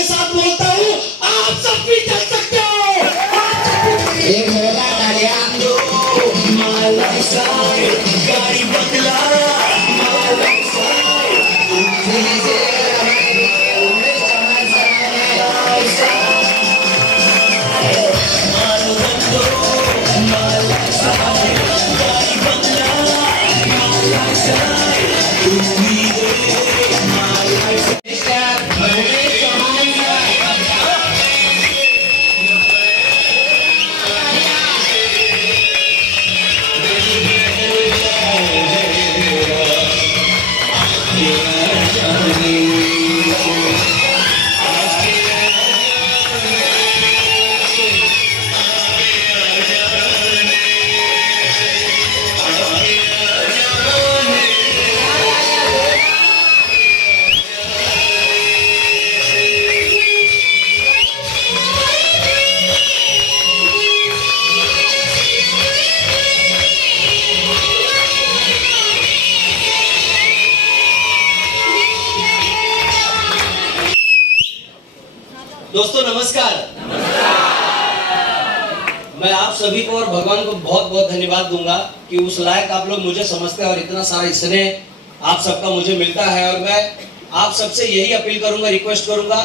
के साथ बोलता हूँ, आप सब भी चल सकते हो। एक मोटा डालिया गाड़ी बदला दोस्तों नमस्कार। मैं आप सभी को और भगवान को बहुत बहुत धन्यवाद दूंगा कि उस लायक आप लोग मुझे समझते हैं और इतना सारा स्नेह आप सबका मुझे मिलता है। और मैं आप सबसे यही अपील करूंगा, रिक्वेस्ट करूंगा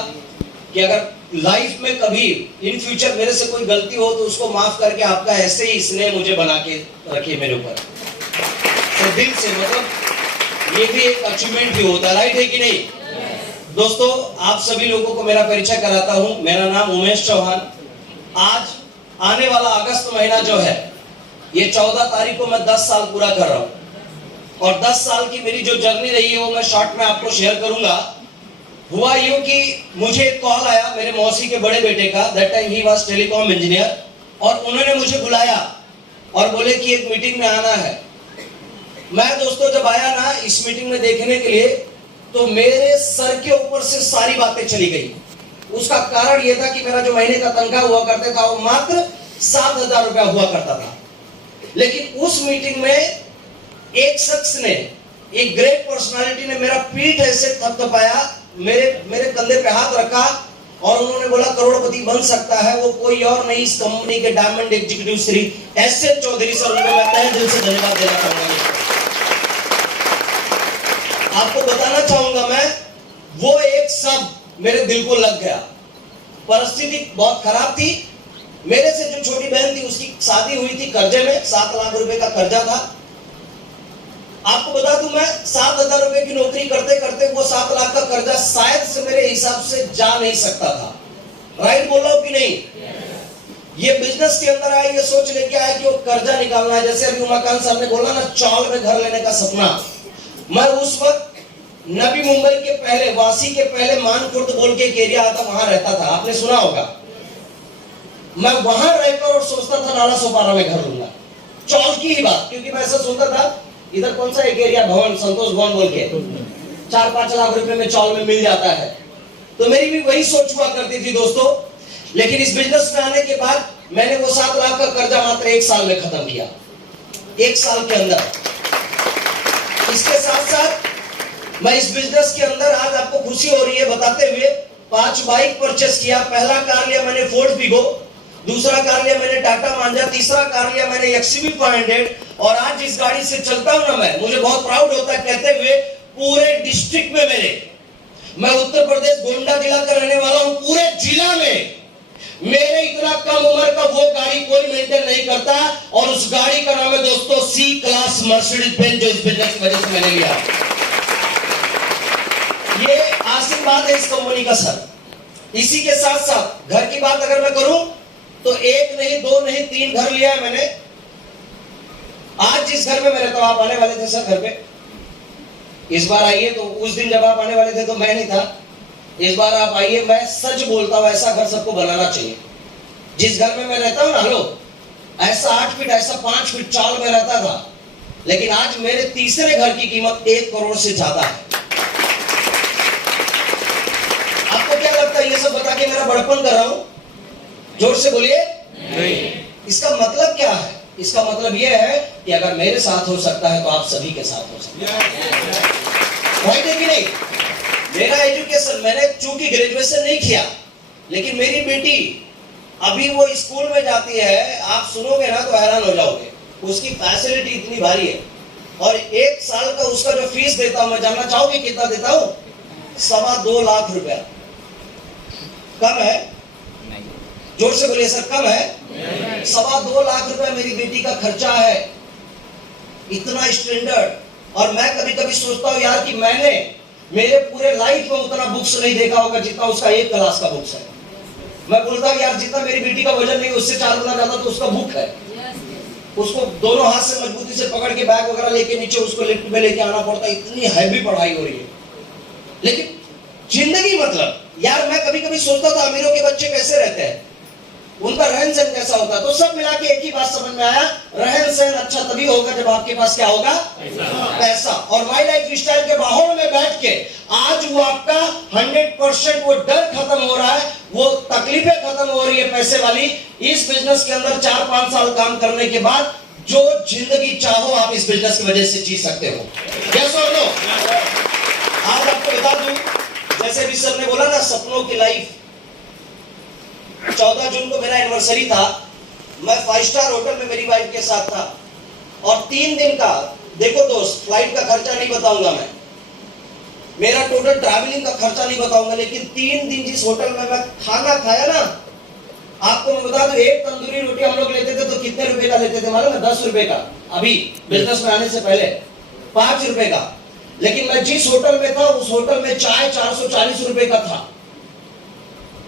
कि अगर लाइफ में कभी इन फ्यूचर मेरे से कोई गलती हो तो उसको माफ करके आपका ऐसे ही स्नेह मुझे बना के रखिए मेरे ऊपर, तो दिल से। मतलब ये भी एक अचीवमेंट भी होता है, राइट है कि नहीं? दोस्तों आप सभी लोगों को मेरा परिचय कराता हूं। मेरा नाम उमेश चौहान। आज आने वाला अगस्त महीना जो है, ये 14 तारीख को मैं 10 साल पूरा कर रहा हूं। और 10 साल की मेरी जो जर्नी रही है वो मैं शॉर्ट में आपको शेयर करूंगा। हुआ यूं कि मुझे एक कॉल आया मेरे मौसी के बड़े बेटे का, that time he was telecom engineer, और उन्होंने मुझे बुलाया और बोले कि एक मीटिंग में आना है। मैं दोस्तों जब आया ना इस मीटिंग में देखने के लिए, तो मेरे सर के ऊपर से सारी बातें चली गई। उसका कारण यह था कि मेरा जो महीने का तनख्वाह हुआ करता था वो मात्र 7,000 रुपया हुआ करता था। लेकिन उस मीटिंग में एक शख्स ने, एक ग्रेट पर्सनालिटी ने मेरा पीठ ऐसे थपथपाया, मेरे कंधे पे हाथ रखा और उन्होंने बोला करोड़पति बन सकता है वो कोई और नहीं, इस कंपनी के डायमंड एग्जीक्यूटिव श्री एस.एन. चौधरी सर। उनको मैं तहे दिल से धन्यवाद देना चाहूंगा। आपको बताना चाहूंगा मैं, वो एक शब्द मेरे दिल को लग गया। परिस्थिति बहुत खराब थी। मेरे से जो छोटी बहन थी उसकी शादी हुई थी कर्जे में, 7 लाख रुपए का कर्जा था। आपको बता दूं मैं 7,000 रुपए की नौकरी करते करते वो 7 लाख का कर्जा शायद से मेरे हिसाब से जा नहीं सकता था। राइट बोल रहा हूं कि नहीं? ये बिजनेस के अंदर आया, ये सोच लेके आया कि वो कर्जा निकालना है। जैसे अभी उमाकांत साहब ने बोला ना, चौल में घर लेने का सपना। मैं उस वक्त नवी मुंबई के पहले, वासी के पहले मानखुर्द बोल के एक एरिया आता, वहां रहता था, आपने सुना होगा। मैं वहां रहकर और सोचता था नाला सोपारा में घर लूंगा, चौल की ही बात। क्योंकि मैं ऐसा सुनता था इधर कौन सा एक एरिया, भवन, संतोष भवन बोल के 4-5 लाख रुपए में चौल में मिल जाता है। तो मेरी भी वही सोच हुआ करती थी दोस्तों। लेकिन इस बिजनेस में आने के बाद मैंने वो 7 लाख का कर्जा मात्र 1 साल में खत्म किया, 1 साल के अंदर। इसके साथ साथ मैं इस बिजनेस के अंदर आज आपको खुशी हो रही है बताते हुए 5 बाइक परचेस किया। पहला कार लिया मैंने फोर्ड फिगो, दूसरा कार लिया मैंने टाटा मांजा, तीसरा कार लिया मैंने एक्सयूवी 500। और आज जिस गाड़ी से चलता हूं ना मैं, मुझे बहुत प्राउड होता है कहते हुए पूरे डिस्ट्रिक्ट में मैं उत्तर प्रदेश गोंडा जिला का रहने वाला हूं, पूरे जिला में मेरे इतना कम उम्र का वो गाड़ी कोई मेंटेन नहीं करता। और उस गाड़ी का नाम है दोस्तों सी क्लास मर्सिडीज बेंज, जो इस बिजनेस की वजह से मैंने लिया। ये आशीर्वाद है इस कंपनी का सर। इसी के साथ साथ घर की बात अगर मैं करूं तो 1 नहीं 2 नहीं 3 घर लिया है मैंने। आज जिस घर में मैं रहता हूं, आप आने वाले थे सर घर पे, इस बार आइए। तो उस दिन जब आप आने वाले थे तो मैं नहीं था, इस बार आप आइए। मैं सच बोलता हूं, ऐसा घर सबको बनाना चाहिए। जिस घर में मैं रहता हूं ना, हेलो, ऐसा 8 फीट, ऐसा 5 फीट चाल में रहता था। लेकिन आज मेरे तीसरे घर की कीमत 1 करोड़ से ज्यादा है। आपको क्या लगता है ये सब बता के मेरा बड़पन कर रहा हूं? जोर से बोलिए नहीं। इसका मतलब क्या है? इसका मतलब यह है कि अगर मेरे साथ हो सकता है तो आप सभी के साथ हो सकता है। राइट है कि नहीं? मेरा एजुकेशन, मैंने चूंकि ग्रेजुएशन नहीं किया, लेकिन मेरी बेटी अभी वो स्कूल में जाती है, आप सुनोगे ना तो हैरान हो जाओगे। उसकी फैसिलिटी इतनी भारी है, और 1 साल का उसका जो फीस देता हूं, मैं जानना चाहोगे कितना देता हूं? 2.25 लाख रुपया। कम है? जोर से बोलिए सर, कम है? 2.25 लाख रुपया मेरी बेटी का खर्चा है। इतना स्टैंडर्ड। और मैं कभी कभी सोचता हूं यार कि मैंने मेरे पूरे लाइफ में उतना बुक्स नहीं देखा होगा जितना उसका 1 क्लास का बुक्स है। मैं बोलता हूं यार जितना मेरी बेटी का वजन नहीं उससे 4 गुना ज्यादा तो उसका बुक है। उसको दोनों हाथ से मजबूती से पकड़ के बैग वगैरह लेके नीचे उसको लिफ्ट में लेके आना पड़ता है, इतनी हैवी पढ़ाई हो रही है। लेकिन जिंदगी मतलब यार मैं कभी कभी सोचता था अमीरों के बच्चे कैसे रहते हैं, उनका रहन सहन कैसा होता है। तो सब मिला के एक ही बात समझ में आया, रहन सहन अच्छा तभी होगा जब आपके पास क्या होगा? पैसा। और माई लाइफ स्टाइल के माहौल में बैठ के आज वो आपका 100% वो डर खत्म हो रहा है, वो तकलीफें खत्म हो रही है पैसे वाली। इस बिजनेस के अंदर 4-5 साल काम करने के बाद जो जिंदगी चाहो आप इस बिजनेस की वजह से जी सकते हो। यस और नो? आज आपको बता दूं, जैसे भी सर ने बोला ना सपनों की लाइफ, 14 जून को मेरा एनिवर्सरी था। मैं 5 स्टार होटल में मेरी वाइफ के साथ था, और 3 दिन का, देखो दोस्त, फ्लाइट का खर्चा नहीं बताऊंगा मैं, मेरा टोटल ट्रैवलिंग का खर्चा नहीं बताऊंगा, लेकिन 3 दिन जिस होटल में मैं खाना खाया ना, आपको मैं बता दूं, एक तंदूरी रोटी हम लोग लेते थे तो कितने रुपए का लेते थे मालूम है? 10 रुपए का। अभी बिजनेस में आने से पहले 5 रुपए का। लेकिन मैं जिस होटल में था उस होटल में चाय 440 रुपए का था,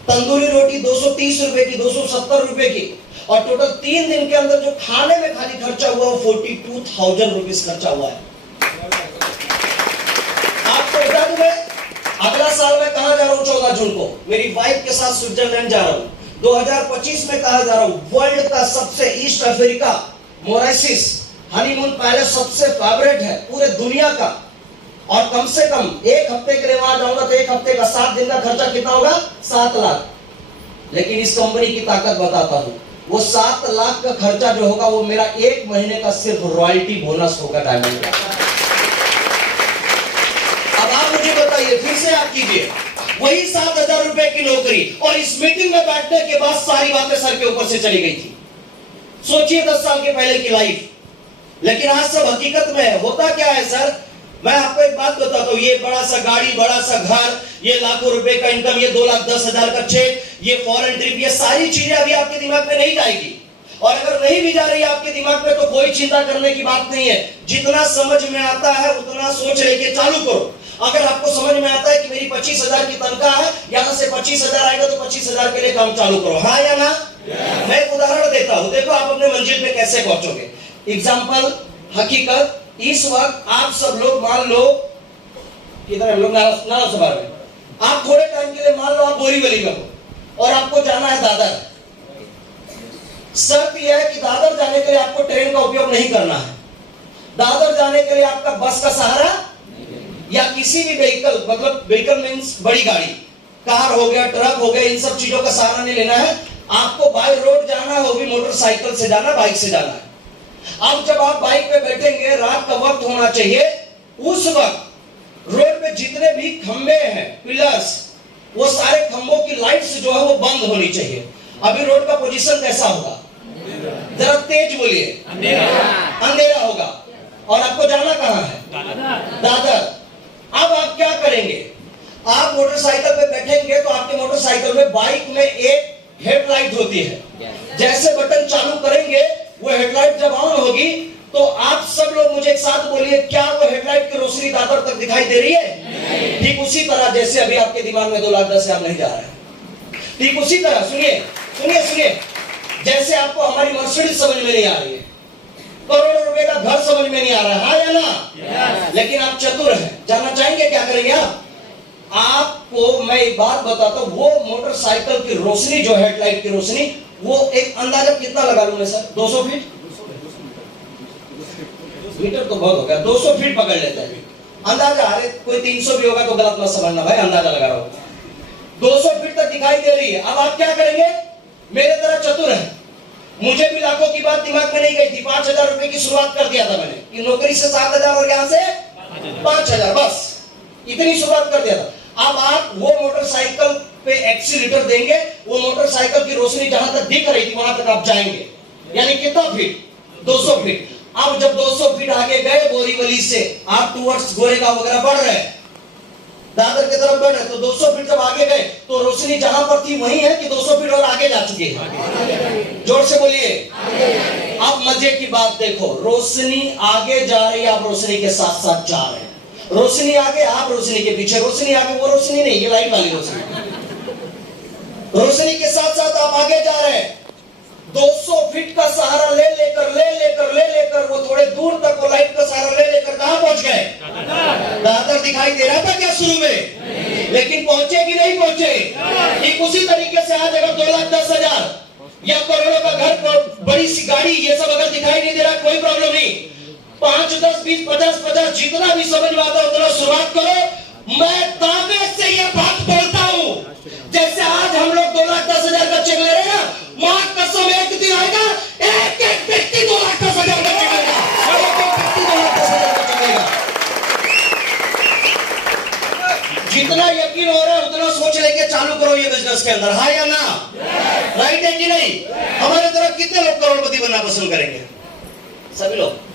तंदूरी रोटी 230 रुपए की, 270 रुपए की, और टोटल 3 दिन के अंदर जो खाने में खाली खर्चा हुआ वो 42,000 रुपीज खर्चा हुआ है। आपको बता दूं मैं अगला साल मैं कहां जा रहा हूं? 14 जून को मेरी वाइफ के साथ स्विट्जरलैंड जा रहा हूं। 2025 में कहा जा रहा हूं वर्ल्ड का सबसे ईस्ट अफ्रीका मोरेसिस हनीमून पैलेस सबसे फेवरेट है पूरे दुनिया का, और कम से कम 1 हफ्ते के लिए वहां जाऊंगा तो 1 हफ्ते का 7 दिन का खर्चा कितना होगा? 7 लाख। लेकिन इस कंपनी की ताकत बताता हूं, वो 7 लाख का खर्चा जो होगा वो मेरा 1 महीने का सिर्फ रॉयल्टी बोनस होगा डायमंड का। अब आप मुझे बताइए, फिर से आप कीजिए, वही 7,000 रुपए की नौकरी, और इस मीटिंग में बैठने के बाद सारी बातें सर के ऊपर से चली गई थी। सोचिए 10 साल के पहले की लाइफ, लेकिन आज सब हकीकत में है। होता क्या है सर, मैं आपको एक बात बताता हूं, ये बड़ा सा गाड़ी, बड़ा सा घर, ये लाखों रुपए का इनकम, ये 2,10,000 का चेक, ये फॉरेन ट्रिप, ये सारी चीजें अभी आपके दिमाग में नहीं जाएगी। और अगर नहीं भी जा रही है आपके दिमाग में तो कोई चिंता करने की बात नहीं है। जितना समझ में आता है उतना सोच लेके चालू करो। अगर आपको समझ में आता है कि मेरी 25,000 की तनख्वाह है, यहां से 25,000 आएगा तो 25,000 के लिए काम चालू करो। हाँ या ना? मैं एक उदाहरण देता हूं, देखो आप अपने मंजिल पे कैसे पहुंचोगे। एग्जाम्पल, हकीकत, इस वक्त आप सब लोग मान लो किधर हम लोग नाला सभा में, आप थोड़े टाइम के लिए मान लो आप बोरीवली में हो और आपको जाना है दादर। शर्त यह है कि दादर जाने के लिए आपको ट्रेन का उपयोग नहीं करना है। दादर जाने के लिए आपका बस का सहारा या किसी भी व्हीकल, मतलब व्हीकल मींस बड़ी गाड़ी, कार हो गया, ट्रक हो गया, इन सब चीजों का सहारा नहीं लेना है। आपको बाय रोड जाना है, वो भी मोटरसाइकिल से जाना, बाइक से जाना है। अब जब आप बाइक पे बैठेंगे, रात का वक्त होना चाहिए, उस वक्त रोड पे जितने भी खंबे हैं, पिलर्स, वो सारे खंभों की लाइट्स जो है वो बंद होनी चाहिए। अभी रोड का पोजीशन कैसा होगा? जरा तेज बोलिए। अंधेरा होगा। और आपको जाना कहां है? दादर। अब आप क्या करेंगे? आप मोटरसाइकिल पे बैठेंगे तो आपके मोटरसाइकिल में, बाइक में एक हेडलाइट होती है। जैसे बटन चालू करेंगे, वो हेडलाइट जब ऑन होगी तो आप सब लोग मुझे एक साथ बोलिए, क्या वो हेडलाइट की रोशनी दादर तक दिखाई दे रही है? ठीक उसी तरह जैसे अभी आपके दिमाग में 2,10,000 नहीं जा रहा है, ठीक उसी तरह सुनिए सुनिए सुनिए, जैसे आपको हमारी मर्सिडीज समझ में नहीं आ रही है, करोड़ों रुपए का घर समझ में नहीं आ रहा है, हाँ या ना? लेकिन आप चतुर हैं। जानना चाहेंगे क्या करेंगे आप? आपको मैं एक बात बताता हूं, वो मोटरसाइकिल की रोशनी जो हेडलाइट की रोशनी, वो एक अंदाजा कितना लगा लूं मैं सर? 200 फीट? मीटर तो बहुत हो गया, 200 फीट पकड़ लेते हैं अंदाजा। अरे कोई 300 भी होगा तो गलत मत समझना भाई, अंदाजा लगा रहा हूं। 200 फीट तक दिखाई दे रही है। अब आप क्या करेंगे? मेरे तरह चतुर है। मुझे भी लाखों की बात दिमाग में नहीं गई थी। 5,000 रुपए की शुरुआत कर दिया था मैंने, कि नौकरी से 7,000 और यहां से 5,000, बस इतनी शुरुआत कर दिया था। अब आप वो मोटरसाइकिल पे एक्सीलेटर देंगे, वो मोटरसाइकिल की रोशनी जहां तक दिख रही थी वहां तक आप जाएंगे, यानी कितना फीट? 200 फीट। अब जब 200 फीट आगे गए बोरीवली से, आप टूवर्ड्स गोरेगांव वगैरह बढ़ रहे हैं, दादर की तरफ बढ़ रहे, तो 200 फीट जब आगे गए तो रोशनी जहां पर थी वही है कि 200 फीट और आगे जा चुकी है? जोर से बोलिए। अब मजे की बात देखो, रोशनी आगे जा रही है, आप रोशनी के साथ साथ जा रहे हैं। रोशनी आगे, आप रोशनी के पीछे। रोशनी आगे, वो रोशनी नहीं, ये लाइट वाली रोशनी। रोशनी के साथ साथ आप आगे जा रहे हैं। 200 फीट का सहारा ले लेकर वो थोड़े दूर तक वो लाइट का सहारा ले लेकर कहां पहुंच गए? दादर दिखाई दे रहा था क्या शुरू में? लेकिन पहुंचे कि नहीं पहुंचे? ठीक उसी तरीके से आज अगर 2,10,000 या करोड़ों का घर, बड़ी सी गाड़ी, ये सब अगर दिखाई नहीं दे रहा, कोई प्रॉब्लम नहीं। 5, 10, 20, 50, जितना भी समझ में आता है उतना शुरुआत करो। मैं दावे से ये बात बोलता हूं, जैसे आज हम लोग 2,10,000 का चेक ले रहे हैं, मां कसम एक दिन आएगा, एक एक व्यक्ति 2,10,000 का चेक लेगा, एक एक व्यक्ति 2,10,000 का चेक लेगा। जितना यकीन हो रहा है उतना सोच लेके चालू करो ये बिजनेस के अंदर, हाँ या ना? राइट है कि नहीं? हमारे तरफ कितने लोग करोड़पति बनना पसंद करेंगे? सभी लोग,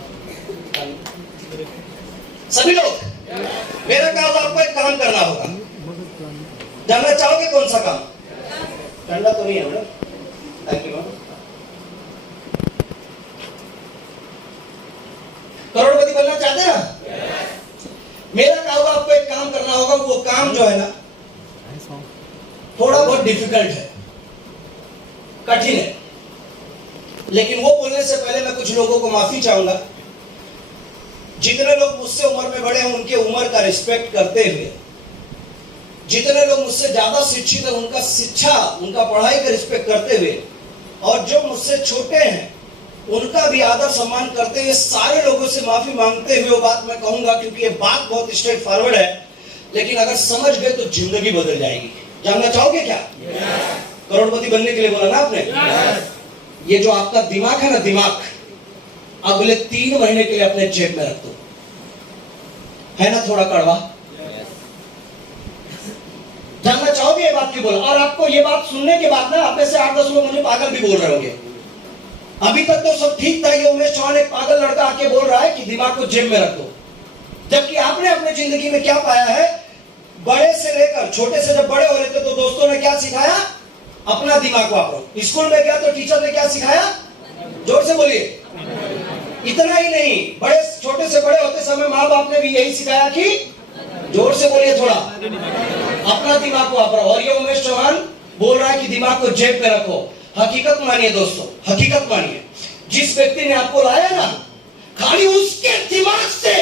सभी लोग। मेरा काम, आपको एक काम करना होगा। जानना चाहोगे कौन सा काम? ठंडा तो नहीं है मैडम? Thank you. करोड़पति बनना चाहते हैं ना? मेरा काम, आपको एक काम करना होगा। वो काम जो है ना, थोड़ा बहुत डिफिकल्ट है, कठिन है, लेकिन वो बोलने से पहले मैं कुछ लोगों को माफी चाहूंगा। जितने लोग मुझसे उम्र में बड़े हैं उनके उम्र का रिस्पेक्ट करते हुए, जितने लोग मुझसे ज्यादा शिक्षित हैं उनका शिक्षा, उनका पढ़ाई का रिस्पेक्ट करते हुए, और जो मुझसे छोटे हैं उनका भी आदर सम्मान करते हुए, सारे लोगों से माफी मांगते हुए वो बात मैं कहूंगा, क्योंकि ये बात बहुत स्ट्रेट फॉरवर्ड है, लेकिन अगर समझ गए तो जिंदगी बदल जाएगी। जानना चाहोगे क्या? करोड़पति बनने के लिए बोला ना आपने? ये जो आपका दिमाग है ना, दिमाग अगले 3 महीने के लिए अपने जेब में रख दो। है ना थोड़ा कड़वा? जानना चाहोगे ये बात क्यों बोला? और आपको ये बात सुनने के बाद ना, आप में से 8-10 लोग मुझे पागल भी बोल रहे होंगे। अभी तक तो सब ठीक था, ये उमेश चौहान एक पागल लड़का आके बोल रहा है कि दिमाग को जेब में रख दो, जबकि आपने अपनी जिंदगी में क्या पाया है? बड़े से लेकर छोटे से जब बड़े हो रहे थे तो दोस्तों ने क्या सिखाया? अपना दिमाग वापरो। स्कूल में गया तो टीचर ने क्या सिखाया? जोर से बोलिए। इतना ही नहीं, बड़े छोटे से बड़े होते समय माँ बाप ने भी यही सिखाया कि, जोर से बोलिए थोड़ा, अपना दिमाग वापरो। और ये उमेश चौहान बोल रहा है कि दिमाग को जेब में रखो। हकीकत मानिए दोस्तों, हकीकत मानिए, जिस व्यक्ति ने आपको लाया ना, खाली उसके दिमाग से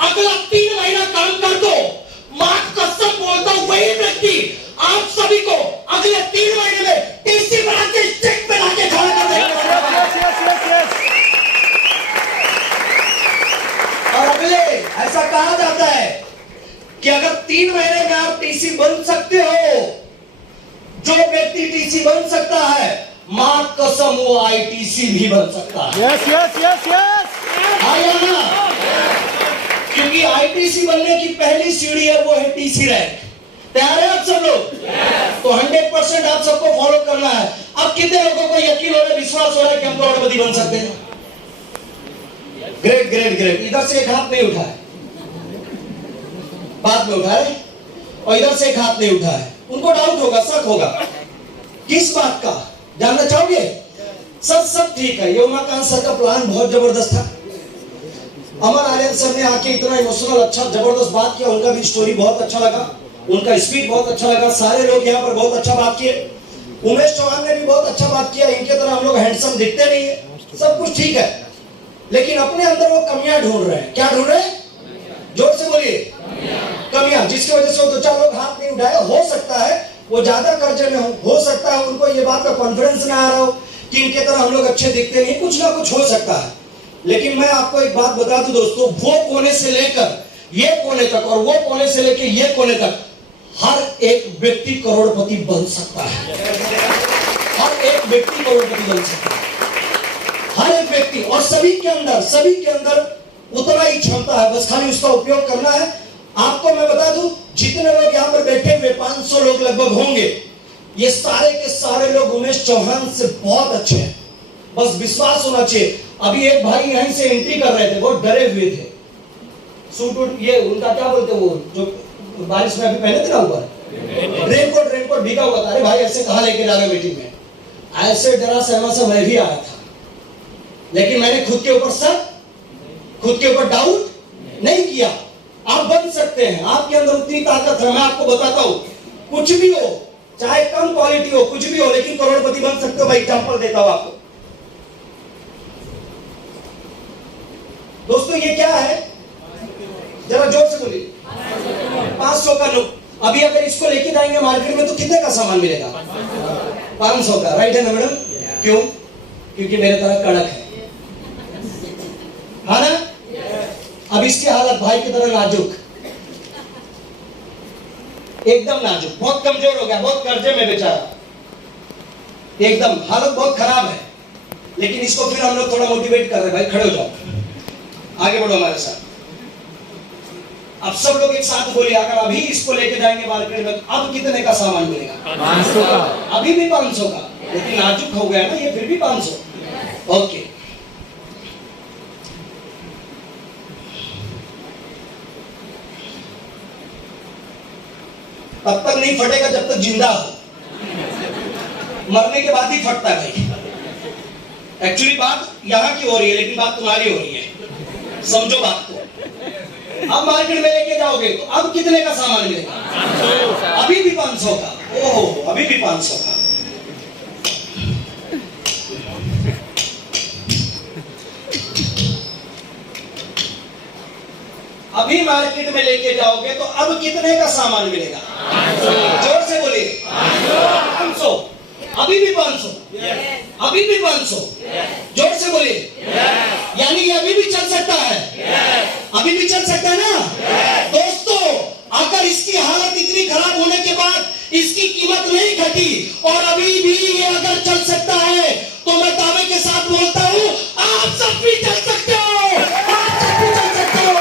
अगला 3 महीना काम कर दो, मां कसम बोलता हूं, वही व्यक्ति आप सभी को अगले 3 महीने में टीसी बना के स्टेक पे लाके खड़ा कर देगा। और अगले, ऐसा कहा जाता है कि अगर 3 महीने में आप टीसी बन सकते हो, जो व्यक्ति टीसी बन सकता है, मां कसम वो आईटीसी भी बन सकता है। Yes yes yes yes. आया ना? क्योंकि आईटीसी बनने की पहली सीढ़ी है, वो है टीसी रैंक। तैयार है आप सब लोग? तो 100% आप सबको फॉलो करना है। अब कितने लोगों को यकीन हो रहा है, विश्वास हो रहा है कि हम करोड़पति बन सकते हैं? Great great great. इधर से एक हाथ नहीं उठा है, बाद में उठा है, और इधर से एक हाथ नहीं उठा है। उनको डाउट होगा, शक होगा, किस बात का? जानना चाहोगे? सब ठीक है। ये उमाकांत सर का प्लान बहुत जबरदस्त था। अमर आर्यन सर ने आके इतना इमोशनल अच्छा जबरदस्त बात किया, उनका भी स्टोरी बहुत अच्छा लगा, उनका स्पीच बहुत अच्छा लगा, सारे लोग यहाँ पर बहुत अच्छा बात किए। उमेश चौहान ने भी बहुत अच्छा बात किया। इनके तरह हम लोग हैंडसम दिखते नहीं है, सब कुछ ठीक है, लेकिन अपने अंदर वो कमियां ढूंढ रहे हैं। क्या ढूंढ रहे हैं? जोर से बोलिए। कमियां, जिसकी वजह से वो 2-4 लोग हाथ नहीं उठाए। हो सकता है वो ज्यादा कर्जे में हो सकता है उनको ये बात का कॉन्फिडेंस ना आ रहा हो कि इनके तरह हम लोग अच्छे दिखते नहीं, कुछ ना कुछ हो सकता है। लेकिन मैं आपको एक बात बता दूं दोस्तों, वो कोने से लेकर ये कोने तक और वो कोने से लेकर ये कोने तक हर एक व्यक्ति करोड़पति बन सकता है। हर एक व्यक्ति करोड़पति बन सकता है, हर एक व्यक्ति। और सभी के अंदर उतना ही क्षमता है, बस खाली उसका उपयोग करना है। आपको मैं बता दूं, जितने लोग यहाँ पर बैठे हुए 500 लोग लगभग होंगे, ये सारे के सारे लोग उमेश चौहान से बहुत अच्छे हैं, बस विश्वास होना चाहिए। अभी एक भाई यहीं से एंट्री कर रहे थे, बहुत डरे हुए थे, सूट वूट ये उनका क्या बोलते हैं वो जो बारिश में अभी पहने थे ना ऊपर रेनकोट भीगा हुआ था। अरे भाई ऐसे कहाँ लेके जा रहे मीटिंग में, ऐसे डरा सहमा सा मैं भी आया था, लेकिन मैंने खुद के ऊपर शक, खुद के ऊपर डाउट नहीं किया। आप बन सकते हैं, आपके अंदर उतनी ताकत है। मैं आपको बताता हूं, कुछ भी हो, चाहे कम क्वालिटी हो, कुछ भी हो, लेकिन करोड़पति बन सकते हो। भाई एग्जांपल देता हूं आपको। दोस्तों ये क्या है, जरा जोर से बोलिए। 500 का नोट। अभी अगर इसको लेके जाएंगे मार्केट में तो कितने का सामान मिलेगा? 500 का। राइट है ना मैडम? क्यों? क्योंकि मेरे तरह कड़क है ना? अब इसकी हालत भाई की तरह नाजुक, एकदम नाजुक, बहुत कमजोर हो गया, बहुत कर्जे में बेचारा, एकदम हालत बहुत खराब है। लेकिन इसको फिर हम लोग थोड़ा मोटिवेट कर रहे हैं, भाई खड़े हो जाओ, आगे बढ़ो हमारे साथ। अब सब लोग एक साथ बोलिए, अगर अभी इसको लेके जाएंगे मार्केट में तो अब कितने का सामान मिलेगा? 500 का। अभी भी 500 का, लेकिन नाजुक हो गया ना ये, फिर भी 500। ओके, तब तक नहीं फटेगा जब तक जिंदा हो, मरने के बाद ही फटता है भाई। एक्चुअली बात यहाँ की हो रही है, लेकिन बात तुम्हारी हो रही है, समझो बात को। अब मार्केट में लेके जाओगे तो अब कितने का सामान मिलेगा? अभी भी 500 का। ओहो, अभी भी 500 का। अभी मार्केट में लेके जाओगे तो अब कितने का सामान मिलेगा? 500। जोर से बोलिए। 500। अभी भी 500। अभी भी 500। जोर से बोलिए। यानी ये अभी भी चल सकता है, अभी भी चल सकता है ना? दोस्तों, अगर इसकी हालत इतनी खराब होने के बाद इसकी कीमत नहीं घटी और अभी भी ये अगर चल सकता है, तो मैं दावे के साथ बोलता हूं, आप सब भी चल सकते हो, आप सब भी चल सकते हो।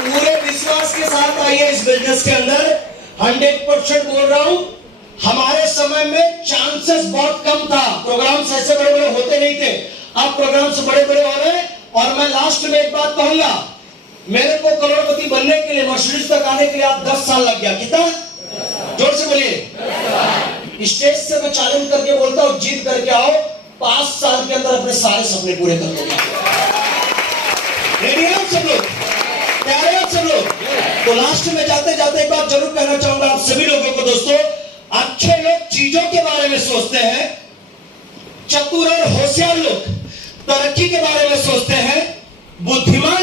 पूरे विश्वास के साथ आइए इस बिजनेस के अंदर। 100% बोल रहा हूं, हमारे समय में चांसेस बहुत कम था, प्रोग्राम्स ऐसे बड़े बड़े होते नहीं थे, अब प्रोग्राम्स बड़े बड़े हो रहे हैं। और मैं लास्ट में एक बात कहूंगा, मेरे को करोड़पति बनने के लिए, मर्सिडीज तक आने के लिए आप 10 साल लग गया। कितना? जोर से बोलिए। स्टेज से मैं चैलेंज करके बोलता हूं, जीत करके आओ, 5 साल के अंदर अपने सारे सपने पूरे कर लोगे। रेडी हैं सब लोग? तैयार हैं सब लोग? तो लास्ट में जाते जाते एक बात जरूर कहना चाहूंगा आप सभी लोगों को। दोस्तों, अच्छे लोग चीजों के बारे में सोचते हैं, चतुर और होशियार लोग तरक्की के बारे में सोचते हैं, बुद्धिमान